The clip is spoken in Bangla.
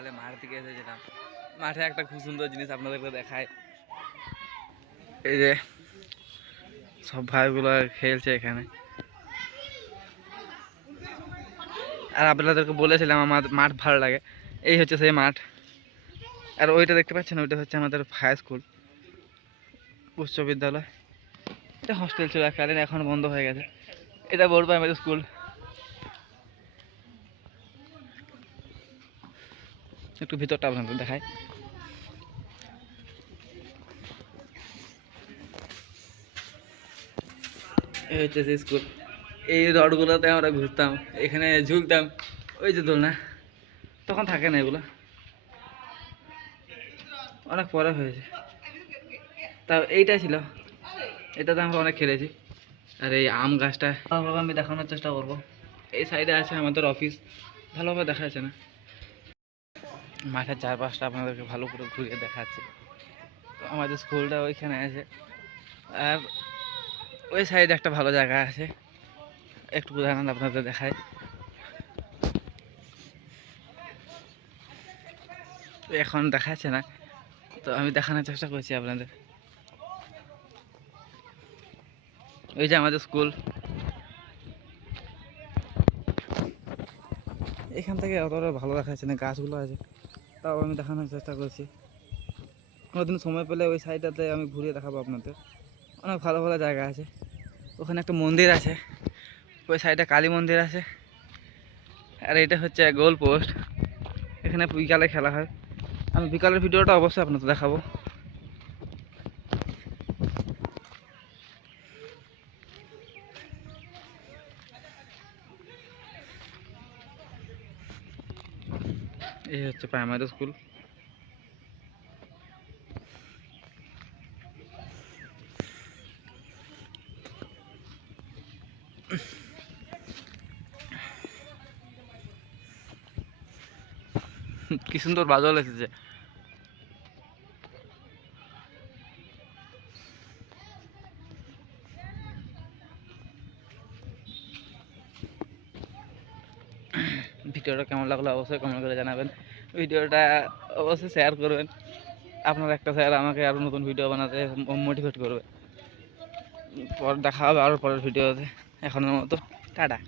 সকালে মাঠ থেকে এসেছিলাম। মাঠে একটা খুব সুন্দর জিনিস আপনাদেরকে দেখায়। এই যে সব ভাইগুলো খেলছে এখানে। আর আপনাদেরকে বলেছিলাম আমার মাঠ ভালো লাগে, এই হচ্ছে সেই মাঠ। আর ওইটা দেখতে পাচ্ছেন, ওইটা হচ্ছে আমাদের হাই স্কুল, উচ্চ বিদ্যালয়। এটা হস্টেল ছিল এককালীন, এখন বন্ধ হয়ে গেছে। এটা বড় প্রাইমারি স্কুল। একটু ভিতরটা আপনাদের দেখায়। এই হচ্ছে সেই স্কুল। এই রডগুলোতে আমরা ঘুরতাম, এখানে ঝুলতাম। ওই যে দোলনা, তখন থাকে না এগুলো, অনেক পরে হয়েছে। তা এইটা ছিল, এটাতে আমরা অনেক খেলেছি। আর এই আম গাছটা ভালোভাবে আমি দেখানোর চেষ্টা করব। এই সাইডে আছে আমাদের অফিস, ভালোভাবে দেখা যাচ্ছে না। মাঠের চারপাশটা আপনাদেরকে ভালো করে ঘুরিয়ে দেখাচ্ছে। তো আমাদের স্কুলটা ওইখানে আছে। আর ওই সাইডে একটা ভালো জায়গা আছে, একটু উদাহরণ আপনাদের দেখায়। এখন দেখা যাচ্ছে না, তো আমি দেখানোর চেষ্টা করছি আপনাদের। ওই যে আমাদের স্কুল, এখান থেকে অতটা ভালো দেখা যাচ্ছে না, গাছগুলো আছে, তাও আমি দেখানোর চেষ্টা করছি। কোনোদিন সময় পেলে ওই সাইডটাতে আমি ঘুরিয়ে দেখাবো আপনাদের। অনেক ভালো ভালো জায়গা আছে। ওখানে একটা মন্দির আছে, ওই সাইডে কালী মন্দির আছে। আর এটা হচ্ছে গোল পোস্ট, এখানে বিকালে খেলা হয়। আমি বিকালের ভিডিওটা অবশ্যই আপনাদের দেখাবো। এই হচ্ছে প্রাইমারি স্কুল। কি সুন্দর বাজল এসেছে। ভিডিওটা কেমন লাগলো অবশ্যই কমেন্ট করে জানাবেন। ভিডিওটা অবশ্যই শেয়ার করবেন। আপনার একটা শেয়ার আমাকে আরও নতুন ভিডিও বানাতে মোটিভেট করবে। পর দেখা হবে আরও পরের ভিডিওতে। এখনের মতো টাটা।